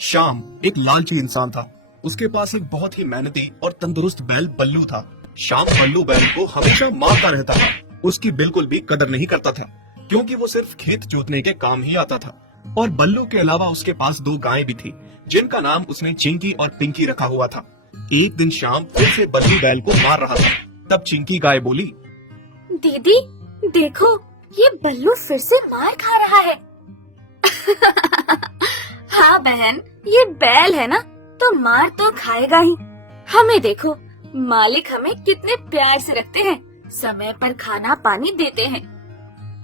श्याम एक लालची इंसान था। उसके पास एक बहुत ही मेहनती और तंदुरुस्त बैल बल्लू था। श्याम बल्लू बैल को हमेशा मारता रहता था। उसकी बिल्कुल भी कदर नहीं करता था, क्योंकि वो सिर्फ खेत जोतने के काम ही आता था। और बल्लू के अलावा उसके पास 2 गायें भी थी, जिनका नाम उसने चिंकी और पिंकी रखा हुआ था। एक दिन श्याम फिर से बल्लू बैल को मार रहा था। तब चिंकी गाय बोली, दीदी देखो, ये बल्लू फिर से मार खा रहा है। हाँ बहन, ये बैल है ना, तो मार तो खाएगा ही। हमें देखो, मालिक हमें कितने प्यार से रखते हैं, समय पर खाना पानी देते हैं।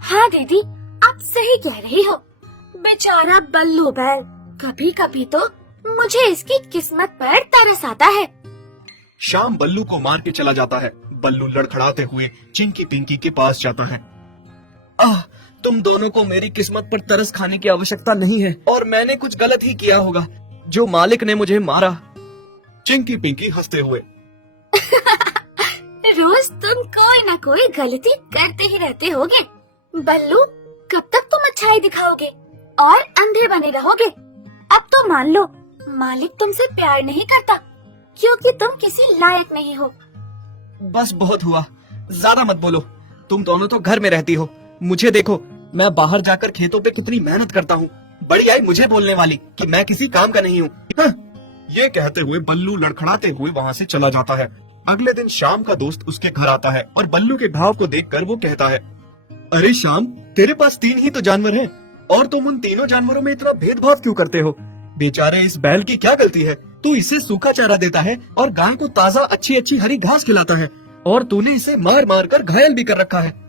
हाँ दीदी, आप सही कह रही हो। बेचारा बल्लू बैल, कभी कभी तो मुझे इसकी किस्मत पर तरस आता है। श्याम बल्लू को मार के चला जाता है। बल्लू लड़खड़ाते हुए चिंकी पिंकी के पास जाता है। तुम दोनों को मेरी किस्मत पर तरस खाने की आवश्यकता नहीं है, और मैंने कुछ गलत ही किया होगा जो मालिक ने मुझे मारा। चिंकी पिंकी हंसते हुए, रोज तुम कोई न कोई गलती करते ही रहते होगे। बल्लू, कब तक तुम अच्छाई दिखाओगे और अंधे बने रहोगे? अब तो मान लो, मालिक तुमसे प्यार नहीं करता, क्योंकि तुम किसी लायक नहीं हो। बस बहुत हुआ, ज्यादा मत बोलो। तुम दोनों तो घर में रहती हो, मुझे देखो, मैं बाहर जाकर खेतों पे कितनी मेहनत करता हूँ। बड़ी आई मुझे बोलने वाली कि मैं किसी काम का नहीं हूँ। ये कहते हुए बल्लू लड़खड़ाते हुए वहाँ से चला जाता है। अगले दिन श्याम का दोस्त उसके घर आता है और बल्लू के घाव को देखकर वो कहता है, अरे श्याम, तेरे पास 3 ही तो जानवर हैं, और तुम उन तीनों जानवरों में इतना भेदभाव क्यों करते हो? बेचारे इस बैल की क्या गलती है? तू इसे सूखा चारा देता है और गाय को ताजा अच्छी अच्छी हरी घास खिलाता है, और तूने इसे मार मार कर घायल भी कर रखा है।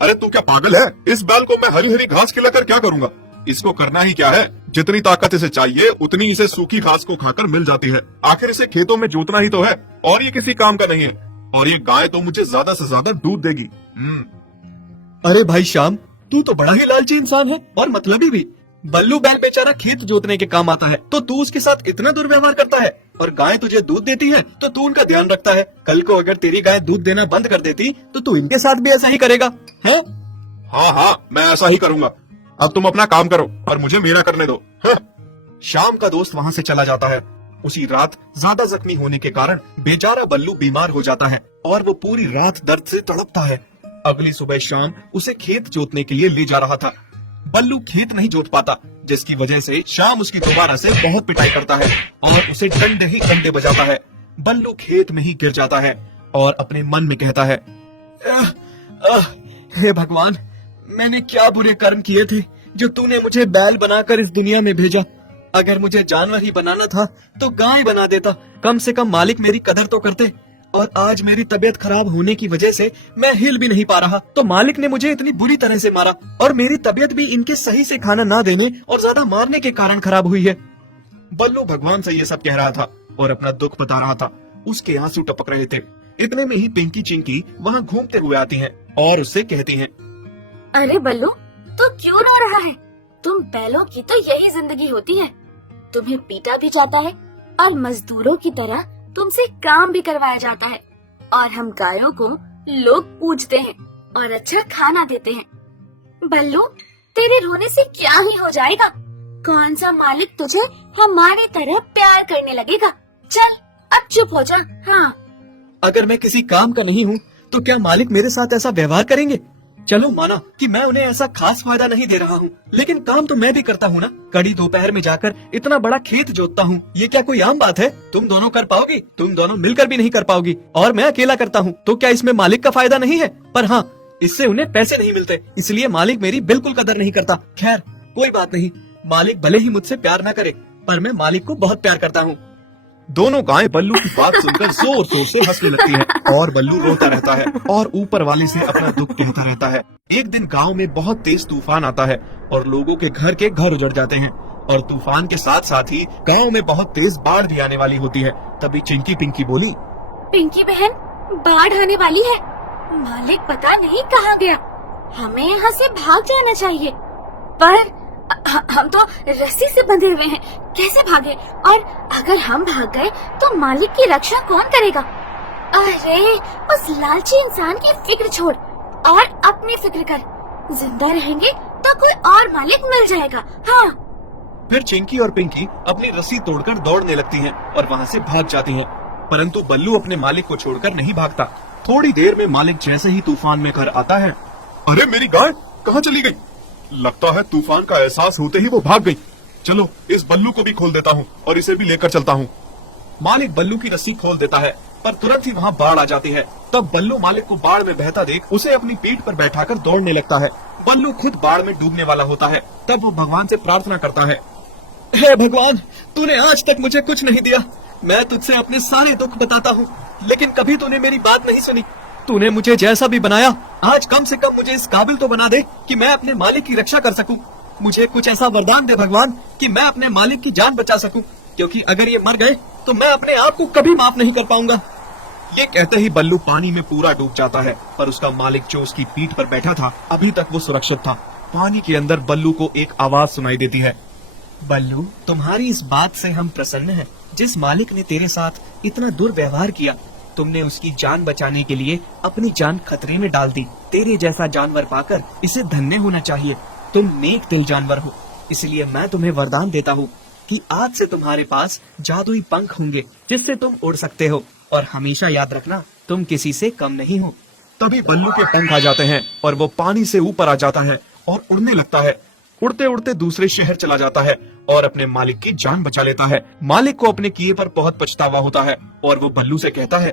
अरे तू क्या पागल है? इस बैल को मैं हरी हरी घास खिलाकर क्या करूंगा? इसको करना ही क्या है? जितनी ताकत इसे चाहिए उतनी इसे सूखी घास को खाकर मिल जाती है। आखिर इसे खेतों में जोतना ही तो है, और ये किसी काम का नहीं है। और ये गाय तो मुझे ज्यादा से ज्यादा दूध देगी। अरे भाई श्याम, तू तो बड़ा ही लालची इंसान है और मतलबी भी। बल्लू बैल बेचारा खेत जोतने के काम आता है, तो तू उसके साथ इतना दुर्व्यवहार करता है। और गाय तुझे दूध देती है तो तू उनका ध्यान रखता है। कल को अगर तेरी गाय दूध देना बंद कर देती तो तू इनके साथ भी ऐसा ही करेगा, है? हाँ, मैं ऐसा ही करूंगा। अब तुम अपना काम करो और मुझे मेरा करने दो। श्याम का दोस्त वहाँ से चला जाता है। उसी रात ज्यादा जख्मी होने के कारण बेचारा बल्लू बीमार हो जाता है और वो पूरी रात दर्द से तड़पता है। अगली सुबह शाम उसे खेत जोतने के लिए ले जा रहा था। बल्लू खेत नहीं जोत पाता, जिसकी वजह से श्याम उसकी दोबारा से बहुत पिटाई करता है और उसे डंडे ही डंडे बजाता है। बल्लू खेत में ही गिर जाता है और अपने मन में कहता है, हे भगवान, मैंने क्या बुरे कर्म किए थे जो तूने मुझे बैल बनाकर इस दुनिया में भेजा। अगर मुझे जानवर ही बनाना था तो गाय बना देता, कम से कम मालिक मेरी कदर तो करते। और आज मेरी तबीयत खराब होने की वजह से मैं हिल भी नहीं पा रहा, तो मालिक ने मुझे इतनी बुरी तरह से मारा, और मेरी तबीयत भी इनके सही से खाना ना देने और ज्यादा मारने के कारण खराब हुई है। बल्लू भगवान से ये सब कह रहा था और अपना दुख बता रहा था। उसके आंसू टपक रहे थे। इतने में ही पिंकी चिंकी वहाँ घूमते हुए आती हैं और उससे कहती हैं, अरे बल्लू, तो क्यों रो रहा है? तुम बैलों की तो यही जिंदगी होती है। तुम्हें पीटा भी जाता है और मजदूरों की तरह तुमसे काम भी करवाया जाता है, और हम गायों को लोग पूजते हैं और अच्छा खाना देते हैं। बल्लू, तेरे रोने से क्या ही हो जाएगा? कौन सा मालिक तुझे हमारी तरह प्यार करने लगेगा? चल अब चुप हो जा। हाँ, अगर मैं किसी काम का नहीं हूँ तो क्या मालिक मेरे साथ ऐसा व्यवहार करेंगे? चलो माना कि मैं उन्हें ऐसा खास फायदा नहीं दे रहा हूँ, लेकिन काम तो मैं भी करता हूँ ना। कड़ी दोपहर में जाकर इतना बड़ा खेत जोतता हूँ, ये क्या कोई आम बात है? तुम दोनों कर पाओगी? तुम दोनों मिलकर भी नहीं कर पाओगी, और मैं अकेला करता हूँ, तो क्या इसमें मालिक का फायदा नहीं है? पर हाँ, इससे उन्हें पैसे नहीं मिलते, इसलिए मालिक मेरी बिल्कुल कदर नहीं करता। खैर कोई बात नहीं, मालिक भले ही मुझसे प्यार न करे, पर मैं मालिक को बहुत प्यार करता हूँ। दोनों गायें बल्लू की बात सुनकर जोर जोर से हंसने लगती हैं, और बल्लू रोता रहता है और ऊपर वाले से अपना दुख कहता रहता है। एक दिन गांव में बहुत तेज तूफान आता है और लोगों के घर उजड़ जाते हैं, और तूफान के साथ साथ ही गांव में बहुत तेज बाढ़ भी आने वाली होती है। तभी चिंकी पिंकी बोली, पिंकी बहन, बाढ़ आने वाली है। मालिक पता नहीं कहाँ गया। हमें यहाँ से भाग जाना चाहिए, पर हम तो रस्सी से बंधे हुए हैं, कैसे भागे? और अगर हम भाग गए तो मालिक की रक्षा कौन करेगा? अरे उस लालची इंसान की फिक्र छोड़ और अपनी फिक्र कर। जिंदा रहेंगे तो कोई और मालिक मिल जाएगा। हाँ, फिर चिंकी और पिंकी अपनी रस्सी तोड़कर दौड़ने लगती हैं और वहाँ से भाग जाती हैं। परंतु बल्लू अपने मालिक को छोड़कर नहीं भागता। थोड़ी देर में मालिक जैसे ही तूफान में घर आता है, अरे मेरी गाय कहाँ चली गई? लगता है तूफान का एहसास होते ही वो भाग गई। चलो इस बल्लू को भी खोल देता हूँ और इसे भी लेकर चलता हूँ। मालिक बल्लू की रस्सी खोल देता है, पर तुरंत ही वहाँ बाढ़ आ जाती है। तब बल्लू मालिक को बाढ़ में बहता देख उसे अपनी पीठ पर बैठाकर दौड़ने लगता है। बल्लू खुद बाढ़ में डूबने वाला होता है। तब वो भगवान से प्रार्थना करता है, हे भगवान, तूने आज तक मुझे कुछ नहीं दिया। मैं तुझसे अपने सारे दुख बताता हूँ, लेकिन कभी तूने मेरी बात नहीं सुनी। तूने मुझे जैसा भी बनाया, आज कम से कम मुझे इस काबिल तो बना दे कि मैं अपने मालिक की रक्षा कर सकूं। मुझे कुछ ऐसा वरदान दे भगवान कि मैं अपने मालिक की जान बचा सकूं, क्योंकि अगर ये मर गए तो मैं अपने आप को कभी माफ नहीं कर पाऊंगा। ये कहते ही बल्लू पानी में पूरा डूब जाता है, पर उसका मालिक जो उसकी पीठ पर बैठा था अभी तक वो सुरक्षित था। पानी के अंदर बल्लू को एक आवाज सुनाई देती है, बल्लू, तुम्हारी इस बात से हम प्रसन्न हैं। जिस मालिक ने तेरे साथ इतना दुर्व्यवहार किया, तुमने उसकी जान बचाने के लिए अपनी जान खतरे में डाल दी। तेरे जैसा जानवर पाकर इसे धन्य होना चाहिए। तुम नेक दिल जानवर हो, इसलिए मैं तुम्हें वरदान देता हूँ कि आज से तुम्हारे पास जादुई पंख होंगे, जिससे तुम उड़ सकते हो। और हमेशा याद रखना, तुम किसी से कम नहीं हो। तभी बल्लू के पंख आ जाते हैं और वो पानी से ऊपर आ जाता है और उड़ने लगता है। उड़ते उड़ते दूसरे शहर चला जाता है और अपने मालिक की जान बचा लेता है। मालिक को अपने किए पर बहुत पछतावा होता है और वो बल्लू से कहता है,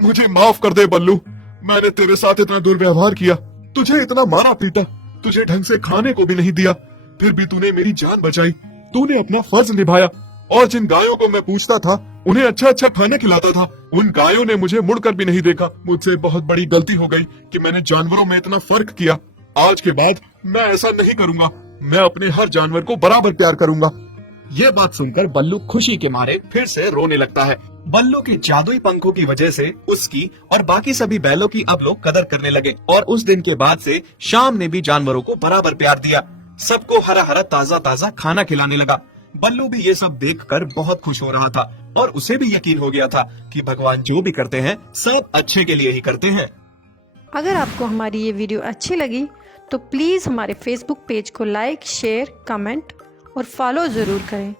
मुझे माफ कर दे बल्लू, मैंने तेरे साथ इतना दुर्व्यवहार किया, तुझे इतना मारा पीटा, तुझे ढंग से खाने को भी नहीं दिया, फिर भी तूने मेरी जान बचाई। तूने अपना फर्ज निभाया और जिन गायों को मैं पूछता था उन्हें अच्छा अच्छा खाना खिलाता था, उन गायों ने मुझे मुड़कर भी नहीं देखा। मुझसे बहुत बड़ी गलती हो गई कि मैंने जानवरों में इतना फर्क किया। आज के बाद मैं ऐसा नहीं करूंगा। मैं अपने हर जानवर को बराबर प्यार करूंगा। ये बात सुनकर बल्लू खुशी के मारे फिर से रोने लगता है। बल्लू के जादुई पंखों की वजह से उसकी और बाकी सभी बैलों की अब लोग कदर करने लगे और उस दिन के बाद से शाम ने भी जानवरों को बराबर प्यार दिया। सबको हरा हरा ताजा ताजा खाना खिलाने लगा। बल्लू भी ये सब देखकर बहुत खुश हो रहा था और उसे भी यकीन हो गया था कि भगवान जो भी करते हैं सब अच्छे के लिए ही करते हैं। अगर आपको हमारी ये वीडियो अच्छी लगी तो प्लीज़ हमारे फेसबुक पेज को लाइक, शेयर, कमेंट और फॉलो ज़रूर करें।